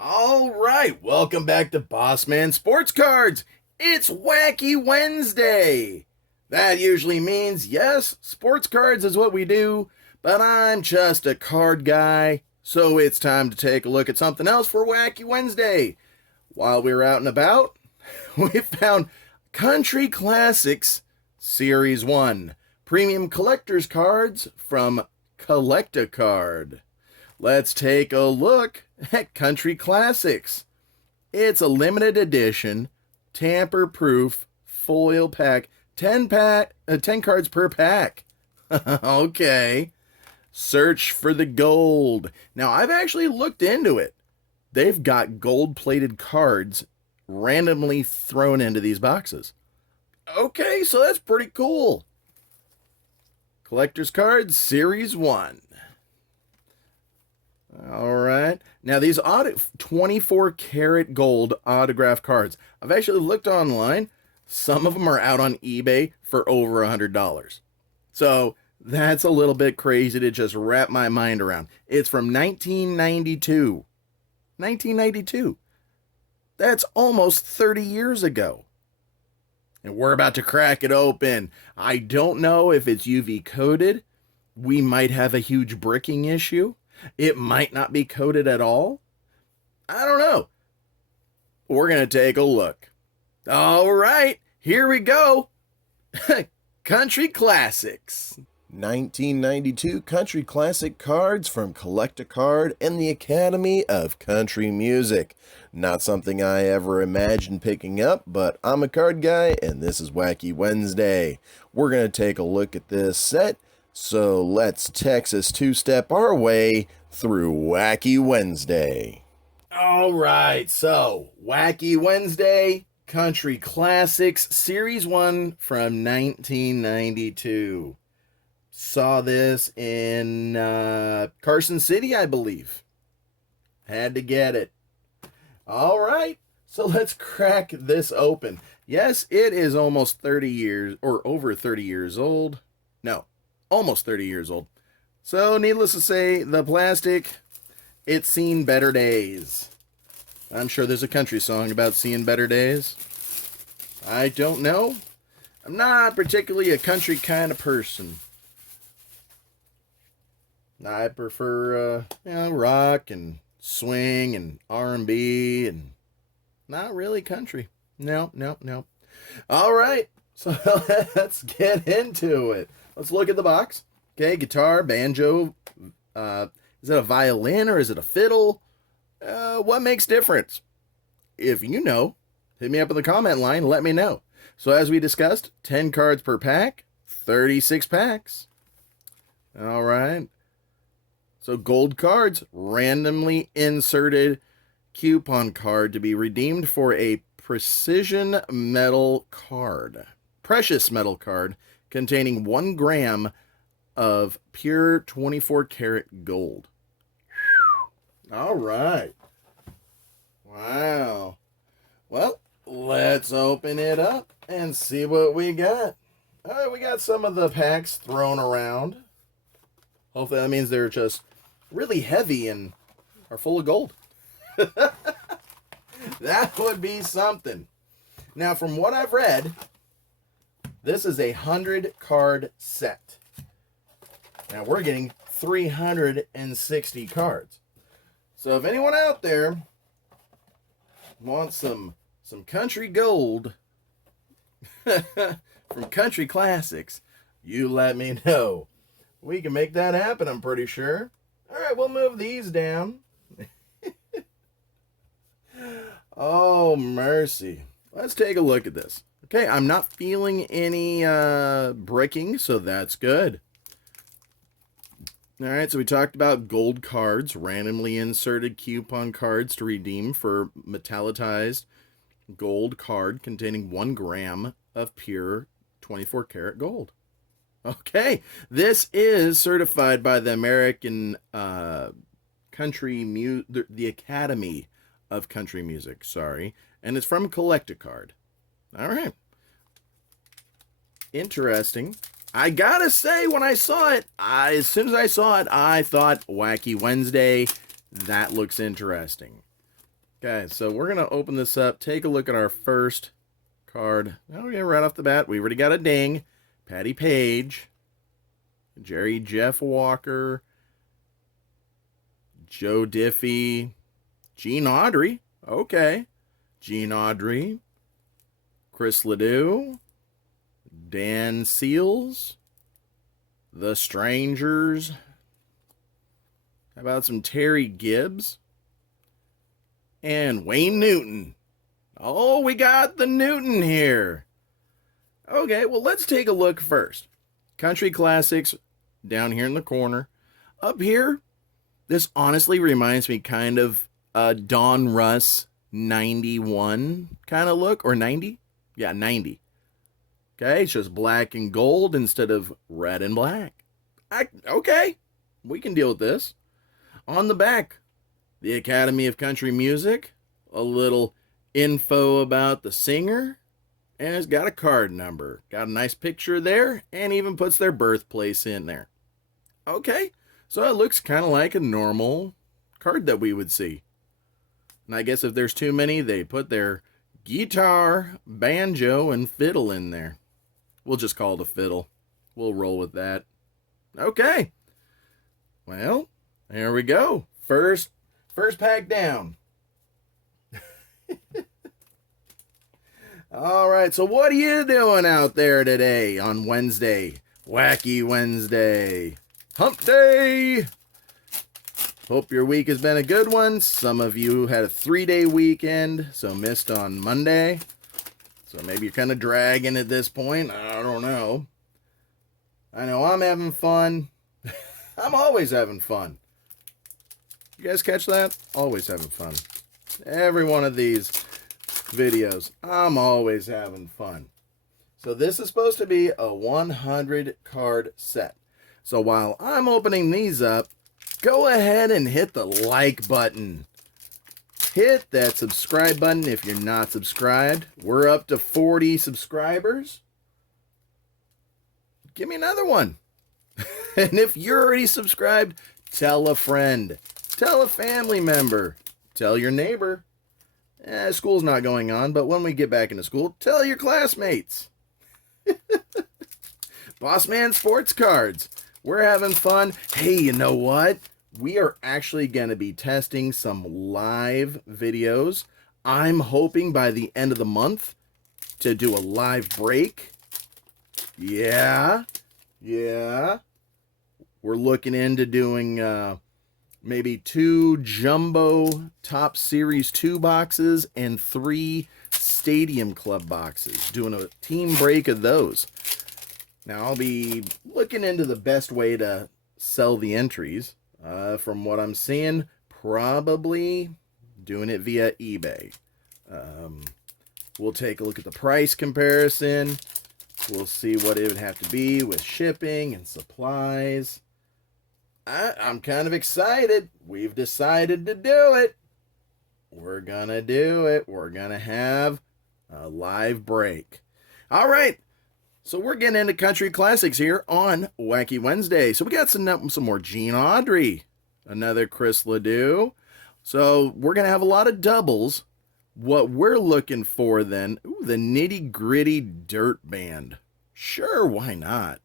All right, welcome back to Boss Man Sports Cards. It's Wacky Wednesday. That usually means, yes, sports cards is what we do, but I'm just a card guy, so it's time to take a look at something else for Wacky Wednesday. While we were out and about, we found Country Classics Series 1 Premium Collector's Cards from Collect-A-Card. Let's take a look at Country Classics. It's a limited edition, tamper-proof foil pack, 10 cards per pack. Okay. Search for the gold. Now, I've actually looked into it. They've got gold-plated cards randomly thrown into these boxes. Okay, so that's pretty cool. Collector's Cards Series 1. All right. Now, these 24 karat gold autograph cards, I've actually looked online. Some of them are out on eBay for over $100. So that's a little bit crazy to just wrap my mind around. It's from 1992. 1992. That's almost 30 years ago. And we're about to crack it open. I don't know if it's UV coated. We might have a huge bricking issue. It might not be coated at all. I don't know. We're going to take a look. All right, here we go. Country Classics. 1992 Country Classic cards from Collect-A-Card and the Academy of Country Music. Not something I ever imagined picking up, but I'm a card guy and this is Wacky Wednesday. We're going to take a look at this set. So let's Texas two-step our way through Wacky Wednesday. All right, so Wacky Wednesday, Country Classics, Series 1 from 1992. Saw this in Carson City, I believe. Had to get it. All right, so let's crack this open. Yes, it is almost 30 years, or over 30 years old. No. Almost 30 years old. So, needless to say, the plastic, it's seen better days. I'm sure there's a country song about seeing better days. I don't know. I'm not particularly a country kind of person. I prefer, rock and swing and R&B and not really country. No. All right, so let's get into it. Let's look at the box. Okay, guitar, banjo. Is it a violin or is it a fiddle? What makes difference? If you know, hit me up in the comment line. Let me know. So as we discussed, 10 cards per pack, 36 packs. All right. So gold cards, randomly inserted coupon card to be redeemed for a precious metal card containing 1 gram of pure 24 karat gold. All right. Wow. Well, let's open it up and see what we got. All right, we got some of the packs thrown around. Hopefully that means they're just really heavy and are full of gold. That would be something. Now, from what I've read, this is a 100-card set. Now, we're getting 360 cards. So, if anyone out there wants some country gold from Country Classics, you let me know. We can make that happen, I'm pretty sure. All right, we'll move these down. Oh, mercy. Let's take a look at this. Okay, I'm not feeling any bricking, so that's good. All right, so we talked about gold cards, randomly inserted coupon cards to redeem for metallized gold card containing 1 gram of pure 24 karat gold. Okay, this is certified by the American the Academy of Country Music, and it's from Collect-A-Card. All right. Interesting. I gotta say, when I saw it, as soon as I saw it, I thought Wacky Wednesday, that looks interesting. Okay, so we're going to open this up, take a look at our first card. Okay, right off the bat, we already got a ding. Patty Page, Jerry Jeff Walker, Joe Diffie, Gene Audrey. Okay, Gene Audrey, Chris Ledoux, Dan Seals, The Strangers. How about some Terry Gibbs? And Wayne Newton. Oh, we got the Newton here. Okay, well, let's take a look first. Country Classics down here in the corner. Up here, this honestly reminds me kind of Don Russ 91 kind of look, or 90? Yeah, 90. Okay, it's just black and gold instead of red and black. Okay, we can deal with this. On the back, the Academy of Country Music, a little info about the singer, and it's got a card number. Got a nice picture there, and even puts their birthplace in there. Okay, so it looks kind of like a normal card that we would see. And I guess if there's too many, they put their guitar, banjo, and fiddle in there. We'll just call it a fiddle. We'll roll with that. Okay. Well, there we go. First pack down. All right, so what are you doing out there today on Wednesday? Wacky Wednesday. Hump Day. Hope your week has been a good one. Some of you had a 3-day weekend, so missed on Monday. So maybe you're kind of dragging at this point. I don't know. I know I'm having fun. I'm always having fun. You guys catch that? Always having fun. Every one of these videos, I'm always having fun. So this is supposed to be a 100 card set. So while I'm opening these up, go ahead and hit the like button. Hit that subscribe button if you're not subscribed. We're up to 40 subscribers. Give me another one. And if you're already subscribed, tell a friend. Tell a family member. Tell your neighbor. School's not going on, but when we get back into school, tell your classmates. Boss Man Sports Cards. We're having fun. Hey, you know what? We are actually going to be testing some live videos. I'm hoping by the end of the month to do a live break. Yeah. We're looking into doing maybe 2 jumbo top series 2 boxes and 3 stadium club boxes. Doing a team break of those. Now I'll be looking into the best way to sell the entries. From what I'm seeing, probably doing it via eBay. We'll take a look at the price comparison. We'll see what it would have to be with shipping and supplies. I'm kind of excited. We've decided to do it. We're gonna do it. We're gonna have a live break. All right. So we're getting into country classics here on Wacky Wednesday. So we got some more Gene Audrey, another Chris Ledoux. So we're going to have a lot of doubles. What we're looking for then, the Nitty Gritty Dirt Band. Sure, why not?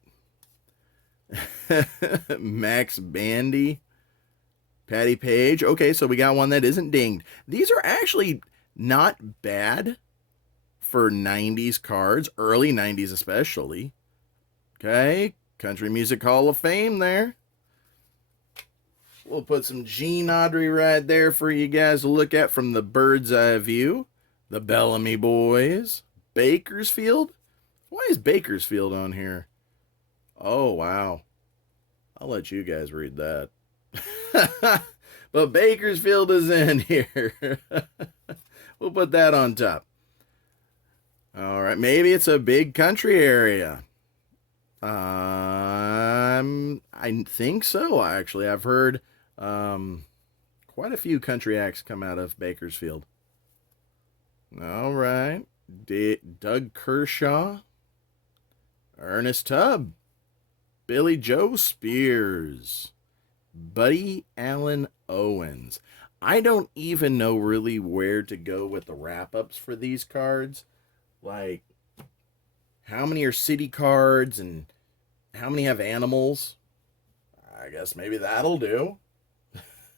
Max Bandy, Patty Page. Okay, so we got one that isn't dinged. These are actually not bad for 90s cards, early 90s especially. Okay, Country Music Hall of Fame there. We'll put some Gene Audrey right there for you guys to look at from the bird's eye view. The Bellamy Boys. Bakersfield? Why is Bakersfield on here? Oh, wow. I'll let you guys read that. But Bakersfield is in here. We'll put that on top. All right, maybe it's a big country area. I think so, actually. I've heard quite a few country acts come out of Bakersfield. All right. Doug Kershaw, Ernest Tubb, Billy Joe Spears, Buddy Allen Owens. I don't even know really where to go with the wrap-ups for these cards. Like, how many are city cards and how many have animals? I guess maybe that'll do.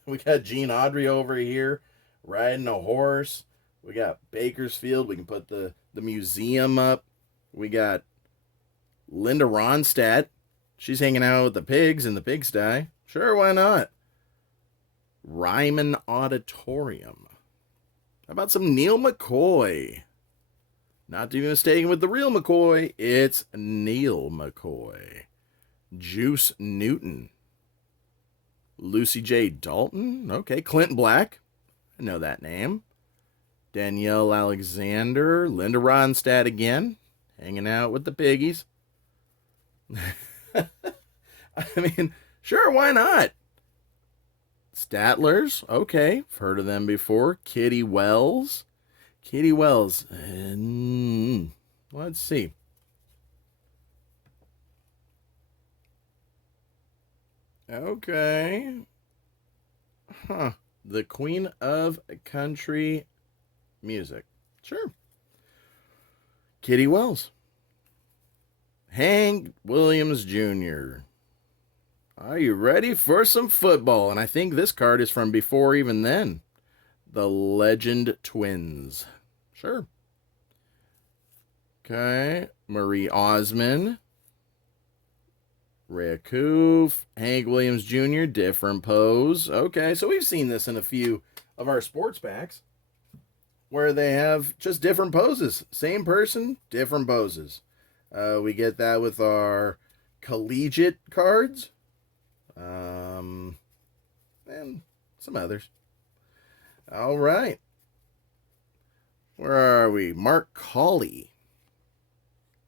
We got Gene Audrey over here riding a horse. We got Bakersfield. We can put the museum up. We got Linda Ronstadt. She's hanging out with the pigs in the pigsty. Sure, why not? Ryman Auditorium. How about some Neil McCoy? Not to be mistaken with the real McCoy, it's Neil McCoy. Juice Newton. Lucy J. Dalton. Okay, Clint Black. I know that name. Danielle Alexander. Linda Ronstadt again. Hanging out with the piggies. I mean, sure, why not? Statlers. Okay, I've heard of them before. Kitty Wells. Kitty Wells. Let's see. Okay. Huh. The Queen of Country Music. Sure. Kitty Wells. Hank Williams Jr. Are you ready for some football? And I think this card is from before even then. The Legend Twins. Sure. Okay. Marie Osmond. Rhea Koof. Hank Williams Jr. Different pose. Okay, so we've seen this in a few of our sports packs where they have just different poses. Same person, different poses. We get that with our collegiate cards. And some others. All right. Where are we? Mark Colley.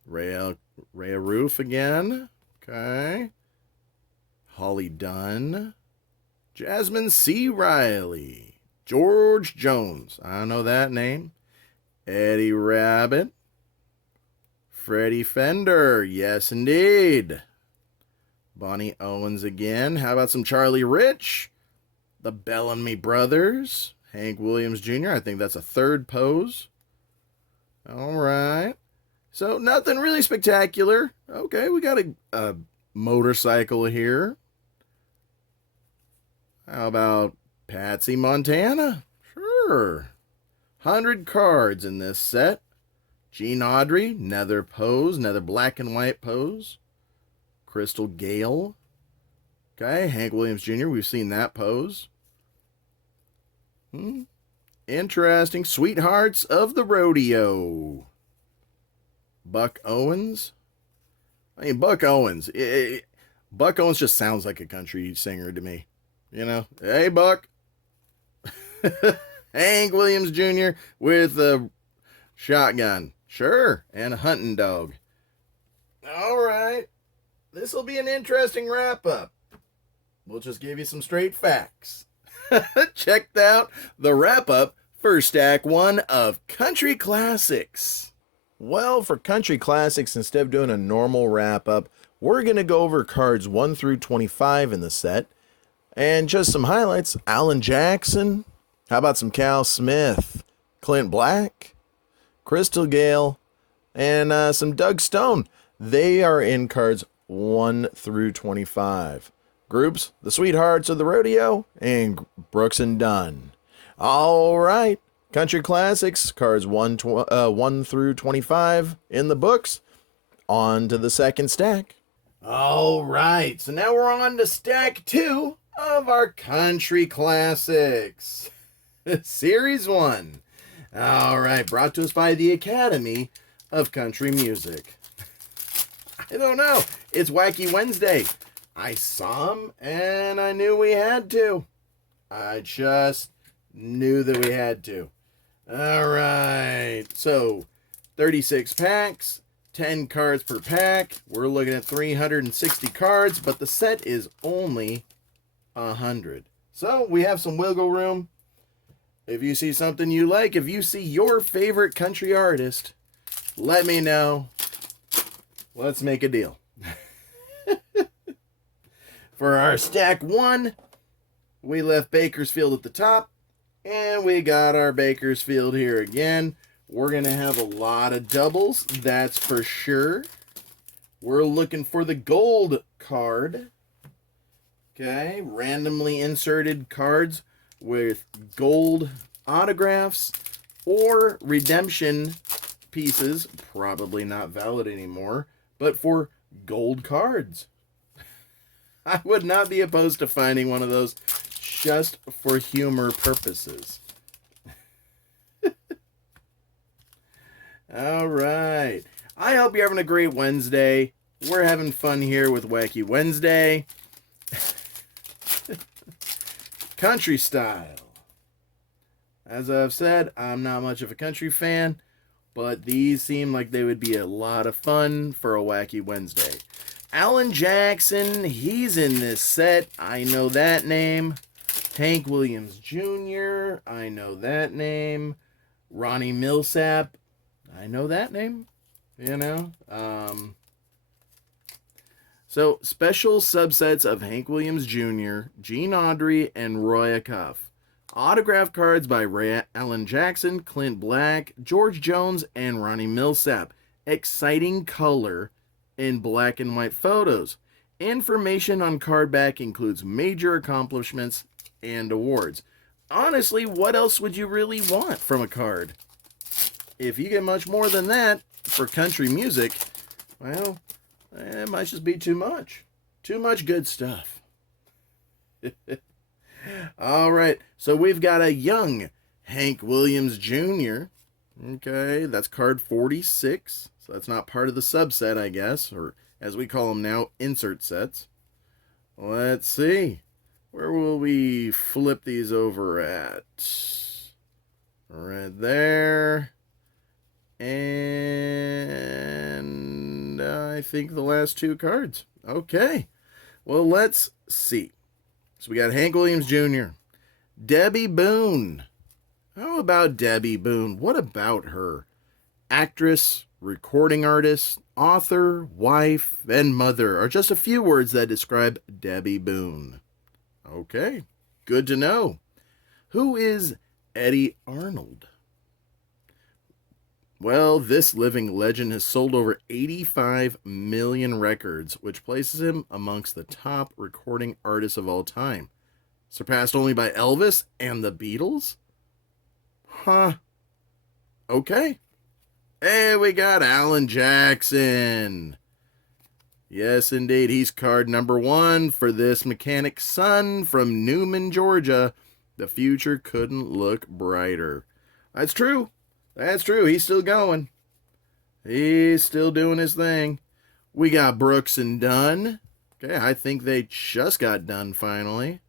Rhea Roof again. Okay. Holly Dunn. Jasmine C. Riley. George Jones. I don't know that name. Eddie Rabbit. Freddie Fender. Yes, indeed. Bonnie Owens again. How about some Charlie Rich? The Bellamy Brothers. Hank Williams Jr. I think that's a third pose. All right. So nothing really spectacular. Okay, we got a motorcycle here. How about Patsy Montana? Sure. 100 cards in this set. Gene Audrey, another pose, another black and white pose. Crystal Gale. Okay, Hank Williams Jr., we've seen that pose. Interesting. Sweethearts of the Rodeo. Buck Owens. I mean, Buck Owens. Buck Owens just sounds like a country singer to me. You know, hey, Buck. Hank Williams Jr. with a shotgun. Sure. And a hunting dog. All right. This will be an interesting wrap-up. We'll just give you some straight facts. Checked out the wrap-up for Stack 1 of Country Classics. Well, for Country Classics, instead of doing a normal wrap-up, we're going to go over cards 1 through 25 in the set. And just some highlights. Alan Jackson. How about some Cal Smith? Clint Black. Crystal Gale. And some Doug Stone. They are in cards 1 through 25. Groups, the Sweethearts of the Rodeo, and Brooks and Dunn. All right. Country Classics, cards 1 through 25 in the books. On to the second stack. All right. So now we're on to stack 2 of our Country Classics. Series 1. All right. Brought to us by the Academy of Country Music. I don't know. It's Wacky Wednesday. I saw them and I knew we had to. I just knew that we had to. All right. So 36 packs, 10 cards per pack. We're looking at 360 cards, but the set is only 100. So we have some wiggle room. If you see something you like, if you see your favorite country artist, let me know. Let's make a deal. For our stack 1, we left Bakersfield at the top. And we got our Bakersfield here again. We're going to have a lot of doubles, that's for sure. We're looking for the gold card. Okay, randomly inserted cards with gold autographs or redemption pieces, probably not valid anymore, but for gold cards. I would not be opposed to finding one of those just for humor purposes. All right. I hope you're having a great Wednesday. We're having fun here with Wacky Wednesday. Country style. As I've said, I'm not much of a country fan, but these seem like they would be a lot of fun for a Wacky Wednesday. Alan Jackson, he's in this set. I know that name. Hank Williams Jr., I know that name. Ronnie Millsap, I know that name. You know? So, special subsets of Hank Williams Jr., Gene Autry, and Roy Acuff. Autograph cards by Ray Allen Jackson, Clint Black, George Jones, and Ronnie Millsap. Exciting color in black and white photos. Information on card back includes major accomplishments and awards. Honestly, what else would you really want from a card? If you get much more than that for country music, well, it might just be too much. Too much good stuff. All right, so we've got a young Hank Williams Jr. Okay, that's card 46. So that's not part of the subset, I guess, or as we call them now, insert sets. Let's see. Where will we flip these over at? Right there. And I think the last two cards. Okay. Well, let's see. So we got Hank Williams Jr. Debbie Boone. How about Debbie Boone? What about her? Actress, recording artist, author, wife, and mother are just a few words that describe Debbie Boone. Okay, good to know. Who is Eddie Arnold? Well, this living legend has sold over 85 million records, which places him amongst the top recording artists of all time. Surpassed only by Elvis and the Beatles? Huh. Okay. Hey, we got Alan Jackson. Yes, indeed. He's card number 1 for this mechanic's son from Newman, Georgia. The future couldn't look brighter. That's true. That's true. He's still going. He's still doing his thing. We got Brooks and Dunn. Okay, I think they just got done finally.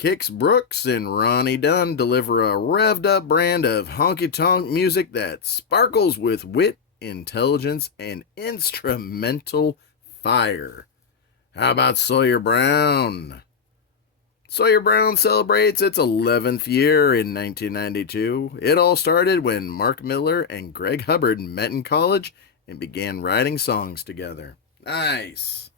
Kix Brooks and Ronnie Dunn deliver a revved up brand of honky-tonk music that sparkles with wit, intelligence, and instrumental fire. How about Sawyer Brown? Sawyer Brown celebrates its 11th year in 1992. It all started when Mark Miller and Greg Hubbard met in college and began writing songs together. Nice.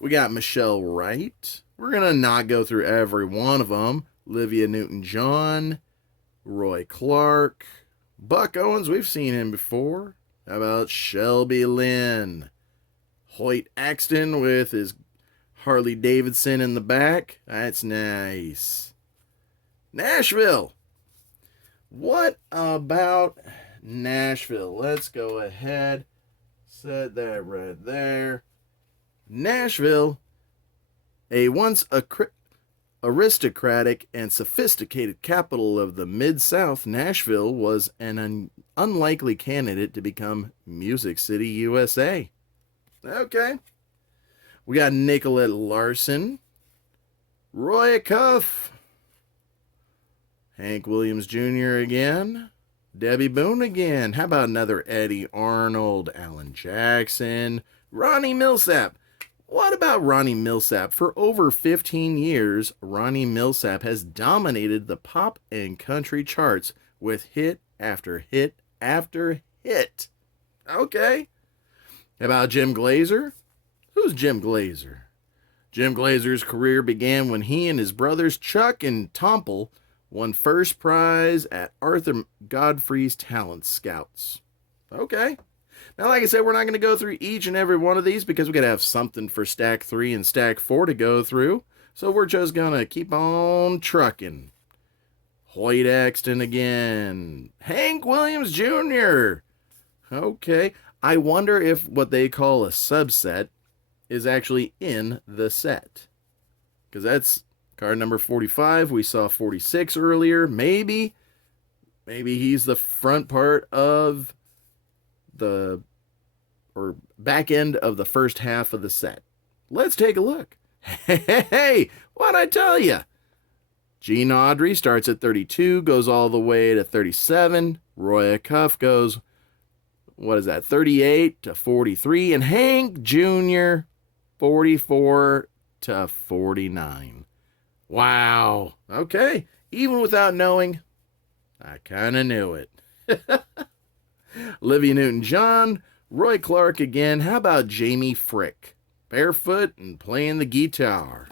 We got Michelle Wright. We're going to not go through every one of them. Olivia Newton-John, Roy Clark, Buck Owens, we've seen him before. How about Shelby Lynn? Hoyt Axton with his Harley Davidson in the back. That's nice. Nashville. What about Nashville? Let's go ahead. Set that right there. Nashville, a once aristocratic and sophisticated capital of the Mid-South, Nashville was an unlikely candidate to become Music City, USA. Okay. We got Nicolette Larson, Roy Acuff, Hank Williams Jr. again, Debbie Boone again. How about another Eddie Arnold, Alan Jackson, Ronnie Millsap? What about Ronnie Millsap? For over 15 years, Ronnie Millsap has dominated the pop and country charts with hit after hit after hit. Okay. How about Jim Glazer? Who's Jim Glazer? Jim Glazer's career began when he and his brothers Chuck and Tomple Won first prize at Arthur Godfrey's Talent Scouts. Okay. Now, like I said, we're not going to go through each and every one of these because we got to have something for Stack 3 and Stack 4 to go through. So we're just going to keep on trucking. Hoyt Axton again. Hank Williams Jr. Okay. I wonder if what they call a subset is actually in the set. Because that's card number 45. We saw 46 earlier. Maybe he's the front part of the, or back end of the first half of the set. Let's take a look. Hey, what'd I tell you? Gene Autry starts at 32, goes all the way to 37. Roy Cuff goes, 38 to 43. And Hank Jr., 44 to 49. Wow. Okay. Even without knowing, I kind of knew it. Olivia Newton-John, Roy Clark again. How about Jamie Frick? Barefoot and playing the guitar.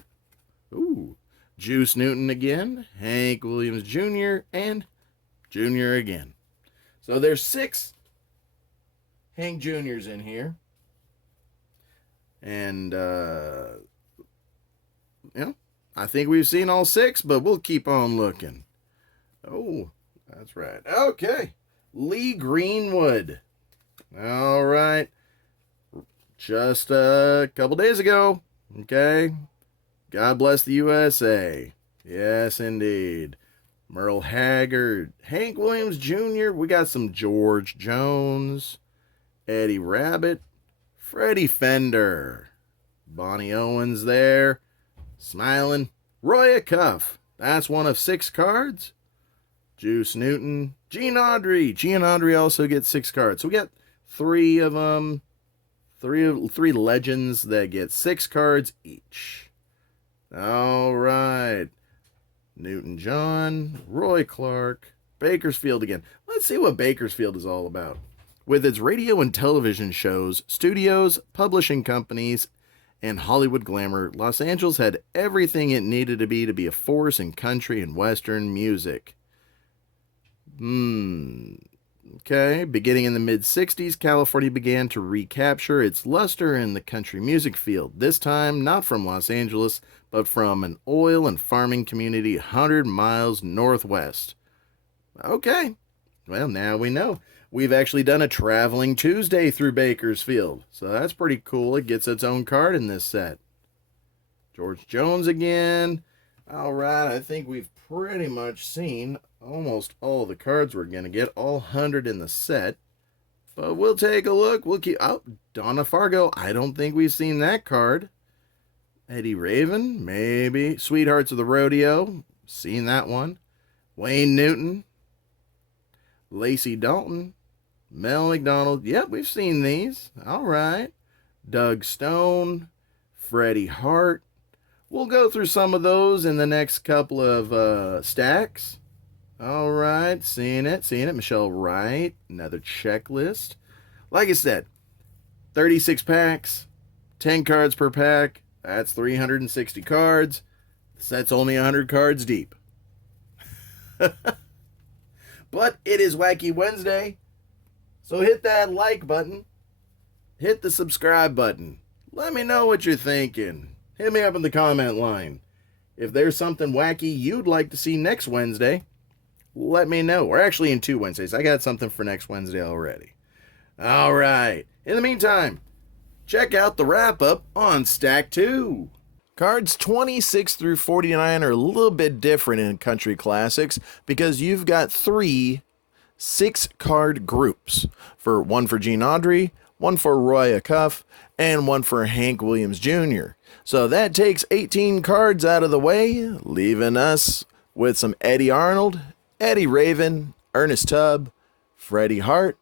Ooh. Juice Newton again. Hank Williams Jr. and Jr. again. So there's 6 Hank Jr.'s in here. And, I think we've seen all 6, but we'll keep on looking. Oh, that's right. Okay. Lee Greenwood. All right. Just a couple days ago. Okay. God bless the USA. Yes, indeed. Merle Haggard. Hank Williams Jr. We got some George Jones. Eddie Rabbit. Freddie Fender. Bonnie Owens there. Smiling. Roy Cuff. That's one of 6 cards. Juice Newton. Gene Autry. Gene Autry also gets 6 cards. So we got 3 of them. 3 legends that get 6 cards each. All right. Newton-John. Roy Clark. Bakersfield again. Let's see what Bakersfield is all about. With its radio and television shows, studios, publishing companies, and Hollywood glamour, Los Angeles had everything it needed to be a force in country and western music. Okay, beginning in the mid-60s, California began to recapture its luster in the country music field, this time not from Los Angeles, but from an oil and farming community 100 miles northwest. Okay, well, now we know. We've actually done a Traveling Tuesday through Bakersfield, so that's pretty cool. It gets its own card in this set. George Jones again. All right, I think we've pretty much seen almost all the cards we're going to get, all 100 in the set. But we'll take a look. We'll keep... Oh, Donna Fargo. I don't think we've seen that card. Eddie Raven, maybe. Sweethearts of the Rodeo. Seen that one. Wayne Newton. Lacey Dalton. Mel McDonald. Yep, we've seen these. All right. Doug Stone. Freddie Hart. We'll go through some of those in the next couple of stacks. All right. Seeing it. Michelle Wright. Another checklist. Like I said, 36 packs. 10 cards per pack. That's 360 cards. The set's only 100 cards deep. But it is Wacky Wednesday. So hit that like button. Hit the subscribe button. Let me know what you're thinking. Hit me up in the comment line. If there's something wacky you'd like to see next Wednesday, let me know. We're actually in 2 Wednesdays. I got something for next Wednesday already. All right. In the meantime, check out the wrap-up on Stack 2. Cards 26 through 49 are a little bit different in Country Classics because you've got 3 6-card groups. One for Gene Autry, one for Roy Cuff, and one for Hank Williams Jr. So that takes 18 cards out of the way, leaving us with some Eddie Arnold, Eddie Raven, Ernest Tubb, Freddie Hart,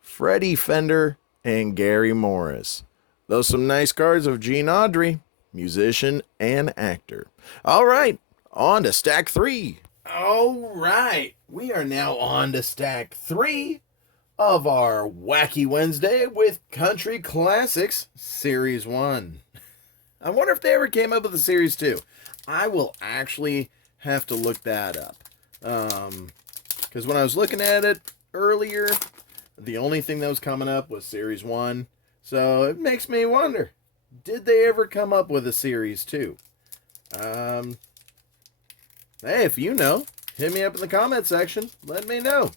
Freddie Fender, and Gary Morris. Those some nice cards of Gene Autry, musician and actor. All right, on to Stack 3. All right, we are now on to Stack 3 of our Wacky Wednesday with Country Classics Series 1. I wonder if they ever came up with a Series 2. I will actually have to look that up. Because when I was looking at it earlier, the only thing that was coming up was Series 1. So it makes me wonder, did they ever come up with a Series 2? Hey, if you know, hit me up in the comment section. Let me know.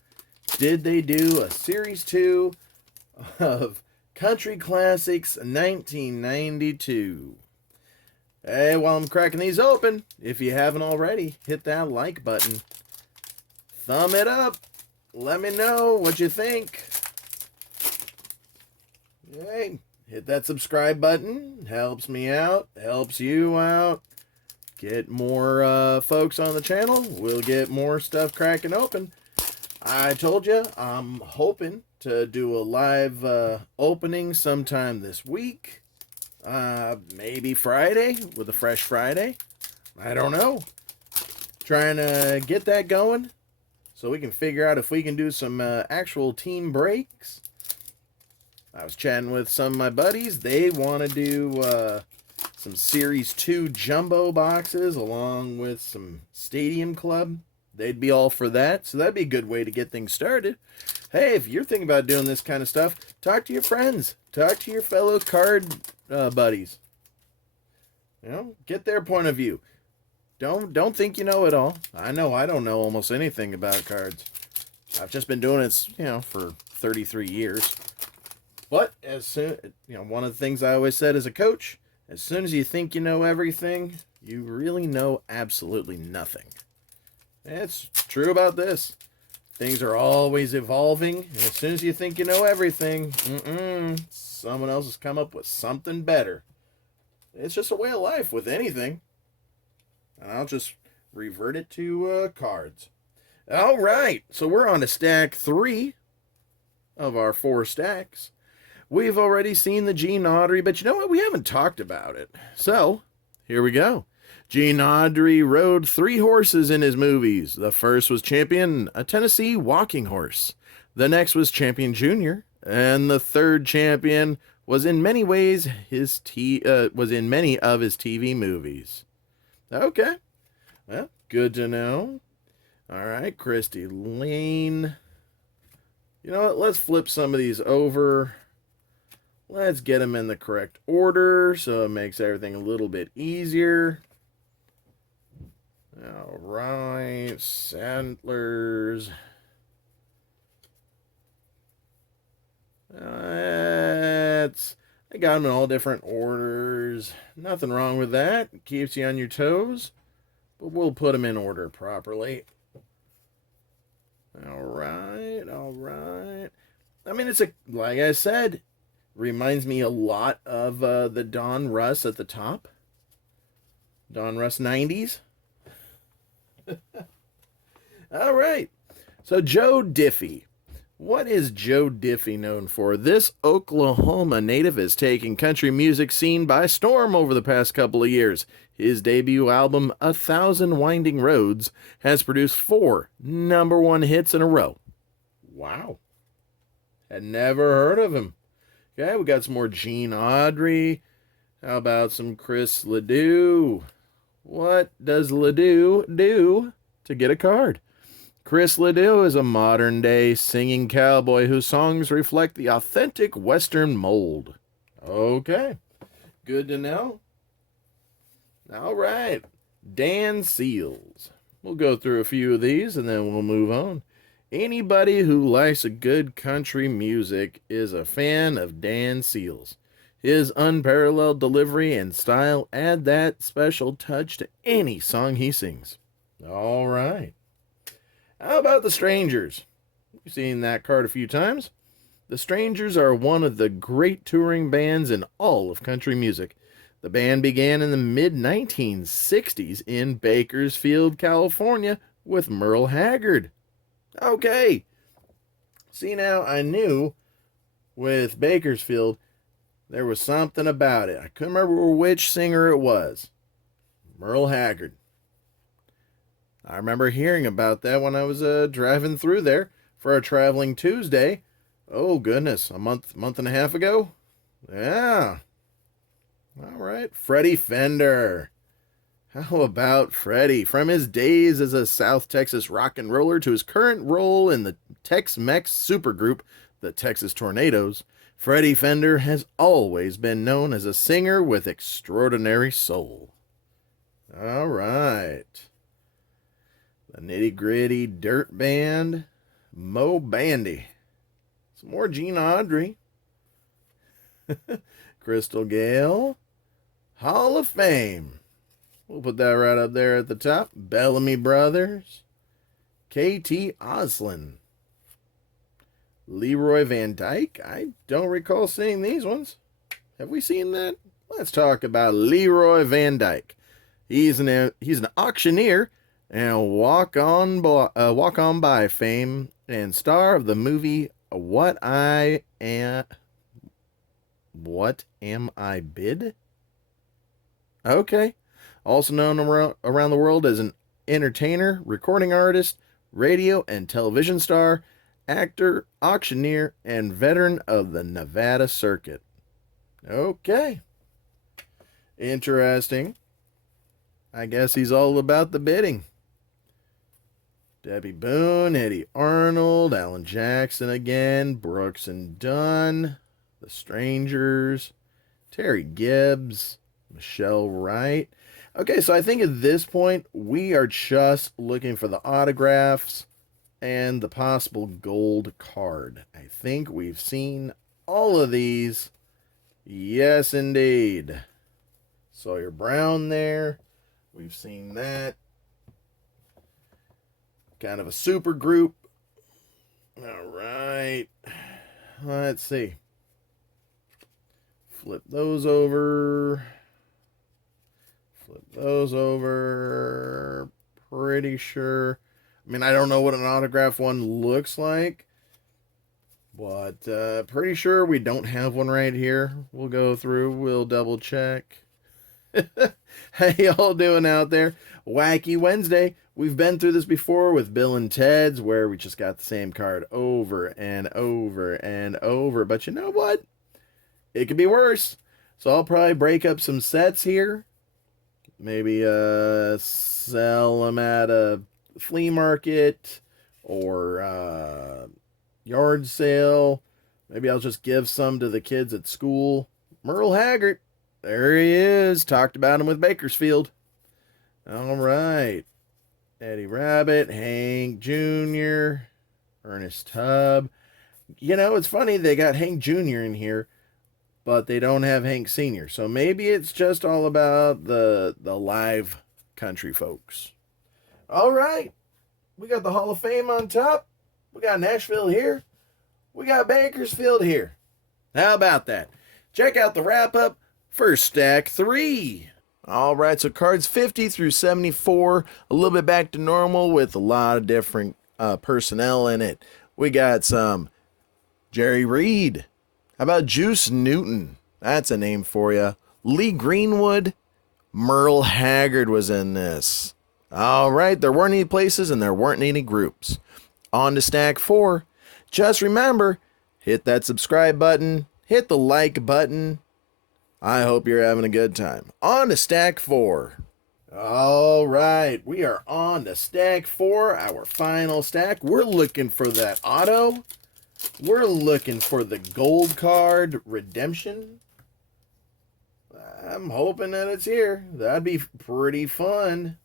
Did they do a Series 2 of Country Classics 1992? Hey, while I'm cracking these open, if you haven't already, hit that like button. Thumb it up. Let me know what you think. Hey, hit that subscribe button. Helps me out. Helps you out. Get more folks on the channel. We'll get more stuff cracking open. I told you, I'm hoping to do a live opening sometime this week. Maybe Friday with a Fresh Friday. I don't know. Trying to get that going so we can figure out if we can do some actual team breaks. I was chatting with some of my buddies. They want to do some Series 2 jumbo boxes along with some Stadium Club. They'd be all for that, so that'd be a good way to get things started. Hey, if you're thinking about doing this kind of stuff, talk to your friends. Talk to your fellow card buddies. You know, get their point of view. Don't think you know it all. I know I don't know almost anything about cards. I've just been doing it, for 33 years. But as soon, one of the things I always said as a coach, as soon as you think you know everything, you really know absolutely nothing. It's true about this. Things are always evolving. And as soon as you think you know everything, someone else has come up with something better. It's just a way of life with anything. And I'll just revert it to cards. All right, so we're on to stack 3 of our 4 stacks. We've already seen the Gene Autry, but you know what? We haven't talked about it. So, here we go. Gene Autry rode 3 horses in his movies. The first was Champion, a Tennessee walking horse. The next was Champion Jr., and the third Champion was in many ways was in many of his TV movies. Okay, well, good to know. All right, Christy Lane. You know what? Let's flip some of these over. Let's get them in the correct order so it makes everything a little bit easier. All right, Sandler's. I got them in all different orders. Nothing wrong with that. It keeps you on your toes. But we'll put them in order properly. All right, all right. I mean, like I said, reminds me a lot of the Don Russ at the top. Don Russ 90s. All right. So Joe Diffie. What is Joe Diffie known for? This Oklahoma native has taken country music scene by storm over the past couple of years. His debut album, 1,000 Winding Roads, has produced 4 #1 hits in a row. Wow. Had never heard of him. Okay, we got some more Gene Autry. How about some Chris Ledoux? What does Ledoux do to get a card? Chris Ledoux is a modern-day singing cowboy whose songs reflect the authentic Western mold. Okay, good to know. All right, Dan Seals. We'll go through a few of these and then we'll move on. Anybody who likes a good country music is a fan of Dan Seals. His unparalleled delivery and style add that special touch to any song he sings. All right. How about the Strangers? You've seen that card a few times. The Strangers are one of the great touring bands in all of country music. The band began in the mid-1960s in Bakersfield, California with Merle Haggard. Okay. See, now I knew with Bakersfield there was something about it. I couldn't remember which singer it was. Merle Haggard. I remember hearing about that when I was driving through there for a Traveling Tuesday. Oh, goodness, a month and a half ago? Yeah. All right. Freddie Fender. How about Freddie? From his days as a South Texas rock and roller to his current role in the Tex-Mex supergroup, the Texas Tornadoes, Freddie Fender has always been known as a singer with extraordinary soul. All right. The Nitty Gritty Dirt Band, Mo Bandy. Some more Gene Audrey. Crystal Gale, Hall of Fame. We'll put that right up there at the top. Bellamy Brothers, K.T. Oslin, Leroy Van Dyke. I don't recall seeing these ones. Have we seen that? Let's talk about Leroy Van Dyke. He's an auctioneer and walk on by fame and star of the movie What Am I Bid? Okay. Also known around the world as an entertainer, recording artist, radio and television star, actor, auctioneer, and veteran of the Nevada circuit. Okay. Interesting. I guess he's all about the bidding. Debbie Boone, Eddie Arnold, Alan Jackson again, Brooks and Dunn, The Strangers, Terry Gibbs, Michelle Wright. Okay, so I think at this point, we are just looking for the autographs and the possible gold card. I think we've seen all of these. Yes, indeed. Sawyer Brown there. We've seen that. Kind of a super group. All right. Let's see. Flip those over. Pretty sure. I mean, I don't know what an autograph one looks like, but pretty sure we don't have one right here. We'll go through. We'll double check. How y'all doing out there? Wacky Wednesday. We've been through this before with Bill and Ted's, where we just got the same card over and over and over. But you know what? It could be worse. So I'll probably break up some sets here. Maybe sell them at a flea market or yard sale. Maybe I'll just give some to the kids at school. Merle Haggard. There he is. Talked about him with Bakersfield. All right. Eddie Rabbit, Hank Jr., Ernest Tubb. You know, it's funny they got Hank Jr. in here, but they don't have Hank Sr. So maybe it's just all about the live country folks. All right. We got the Hall of Fame on top. We got Nashville here. We got Bakersfield here. How about that? Check out the wrap-up for Stack 3. All right, so cards 50 through 74, a little bit back to normal with a lot of different personnel in it. We got some Jerry Reed. How about Juice Newton? That's a name for you. Lee Greenwood. Merle Haggard was in this. All right, there weren't any places and there weren't any groups. On to Stack 4. Just remember, hit that subscribe button, hit the like button. I hope you're having a good time. On to Stack 4. All right, we are on to Stack 4, our final stack. We're looking for that auto. We're looking for the gold card redemption. I'm hoping that it's here. That'd be pretty fun.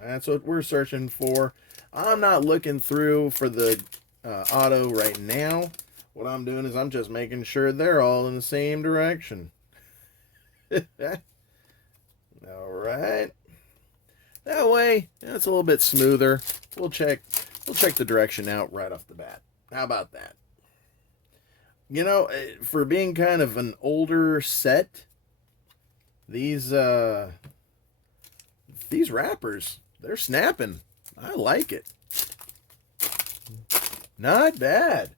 That's what we're searching for. I'm not looking through for the auto right now. What I'm doing is I'm just making sure they're all in the same direction. All right. That way, it's a little bit smoother. We'll check the direction out right off the bat. How about that? You know, for being kind of an older set, these wrappers, they're snapping. I like it. Not bad.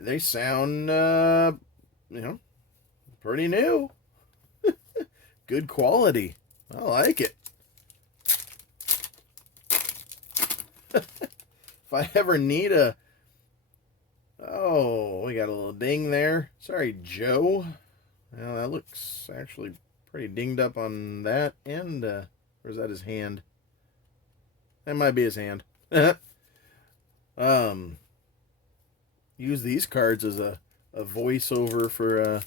They sound, pretty new. Good quality. I like it. If I ever need a... Oh, we got a little ding there. Sorry, Joe. Well, that looks actually pretty dinged up on that end. Or is that his hand? That might be his hand. Use these cards as a voiceover for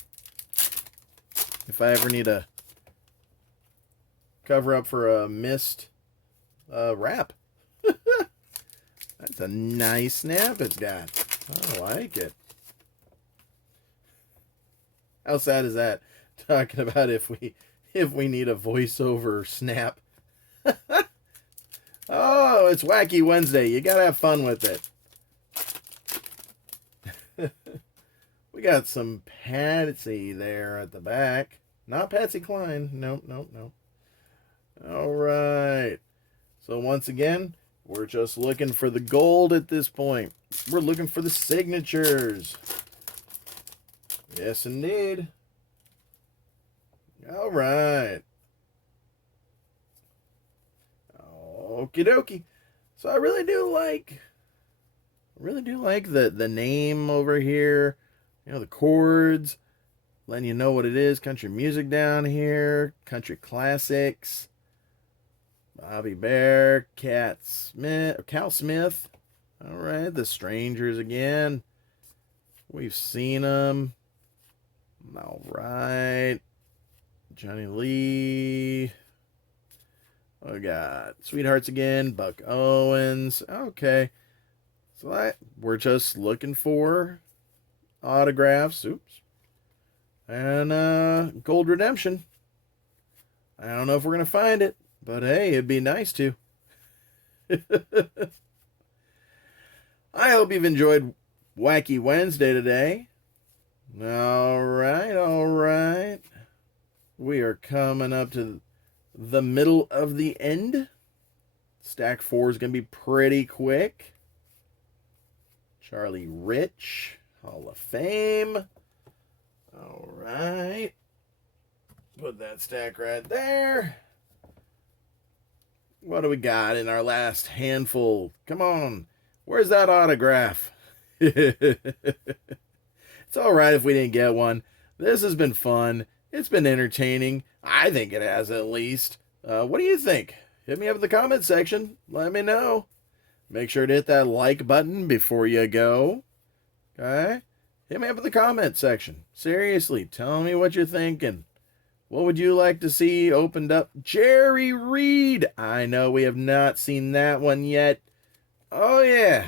if I ever need a cover up for a missed wrap. That's a nice snap it's got. I like it. How sad is that? Talking about if we need a voiceover snap. Oh, it's Wacky Wednesday. You gotta have fun with it. We got some Patsy there at the back. Not Patsy Cline. Nope. All right. So once again, we're just looking for the gold at this point. We're looking for the signatures. Yes, indeed. All right. Okie dokie. So I really do like the name over here. You know, the chords, letting you know what it is. Country music down here. Country classics. Bobby Bear, Cal Smith. All right, the Strangers again. We've seen them. All right. Johnny Lee. Oh, God. Sweethearts again. Buck Owens. Okay. So we're just looking for autographs. Oops. And gold redemption. I don't know if we're going to find it, but hey, it'd be nice to. I hope you've enjoyed Wacky Wednesday today. All right. We are coming up to the middle of the end. Stack 4 is going to be pretty quick. Charlie Rich, Hall of Fame. All right. Put that stack right there. What do we got in our last handful? Come on. Where's that autograph? It's all right if we didn't get one. This has been fun. It's been entertaining. I think it has, at least. What do you think? Hit me up in the comment section. Let me know. Make sure to hit that like button before you go. Okay? Hit me up in the comment section. Seriously, tell me what you're thinking. What would you like to see opened up? Jerry Reed. I know we have not seen that one yet. Oh, yeah.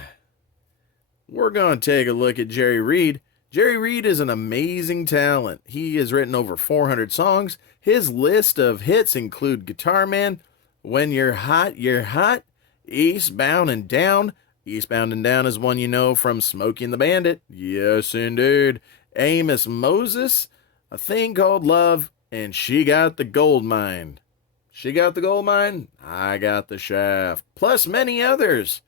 We're going to take a look at Jerry Reed. Jerry Reed is an amazing talent. He has written over 400 songs. His list of hits include Guitar Man, When You're Hot, You're Hot, Eastbound and Down. Eastbound and Down is one you know from Smokey and the Bandit. Yes, indeed. Amos Moses, A Thing Called Love, and She Got the Gold Mine. She got the gold mine, I got the shaft, plus many others.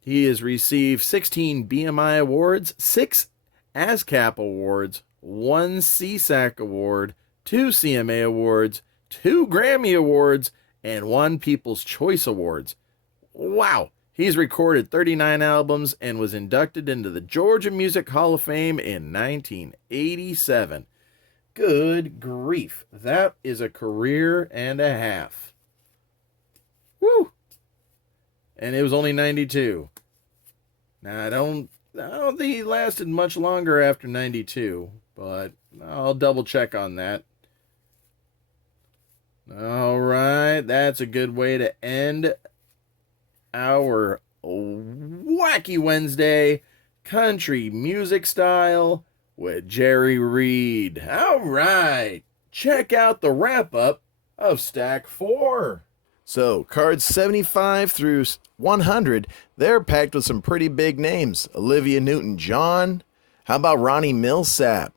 He has received 16 BMI awards, 6 ASCAP awards, 1 CSAC award, 2 CMA awards, 2 Grammy awards, and 1 People's Choice Awards. Wow! He's recorded 39 albums and was inducted into the Georgia Music Hall of Fame in 1987. Good grief. That is a career and a half. Woo! And it was only 92. Now, I don't think he lasted much longer after 92, but I'll double check on that. All right, that's a good way to end our Wacky Wednesday country music style with Jerry Reed. All right, check out the wrap-up of Stack 4. So, cards 75 through 100, they're packed with some pretty big names. Olivia Newton-John. How about Ronnie Millsap?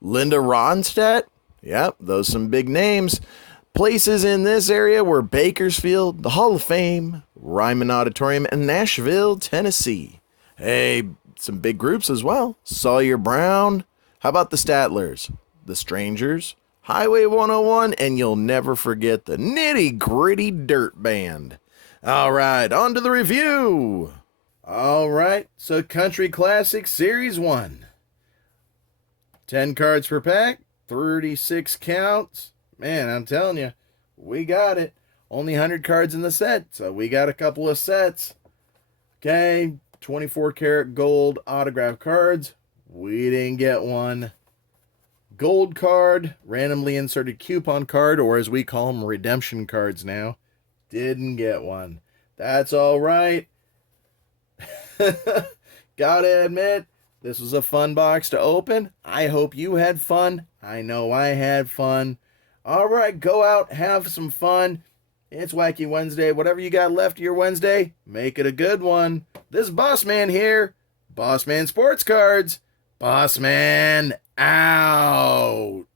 Linda Ronstadt? Yep, those some big names. Places in this area were Bakersfield, the Hall of Fame, Ryman Auditorium, and Nashville, Tennessee. Hey, some big groups as well. Sawyer Brown. How about the Statlers? The Strangers, Highway 101, and you'll never forget the Nitty Gritty Dirt Band. All right, on to the review. All right, so Country Classic Series 1. 10 cards per pack, 36 counts. Man, I'm telling you, we got it. Only 100 cards in the set, so we got a couple of sets. Okay, 24 karat gold autograph cards. We didn't get one. Gold card, randomly inserted coupon card, or as we call them, redemption cards now. Didn't get one. That's all right. Gotta admit, this was a fun box to open. I hope you had fun. I know I had fun. All right, go out, have some fun. It's Wacky Wednesday. Whatever you got left of your Wednesday, make it a good one. This is Boss Man here. Boss Man Sports Cards. Boss Man out.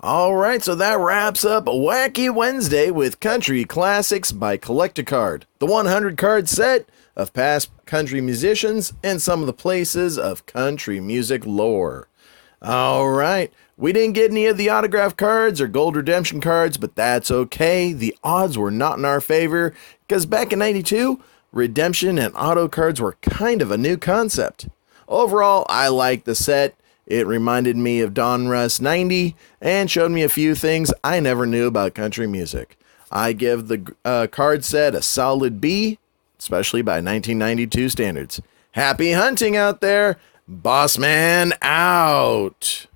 All right, so that wraps up Wacky Wednesday with Country Classics by Collect-A-Card, the 100 card set of past country musicians and some of the places of country music lore. All right, we didn't get any of the autograph cards or gold redemption cards, but that's okay. The odds were not in our favor because back in '92, redemption and auto cards were kind of a new concept. Overall, I liked the set. It reminded me of Don Russ 90 and showed me a few things I never knew about country music. I give the card set a solid B, especially by 1992 standards. Happy hunting out there. Boss Man out.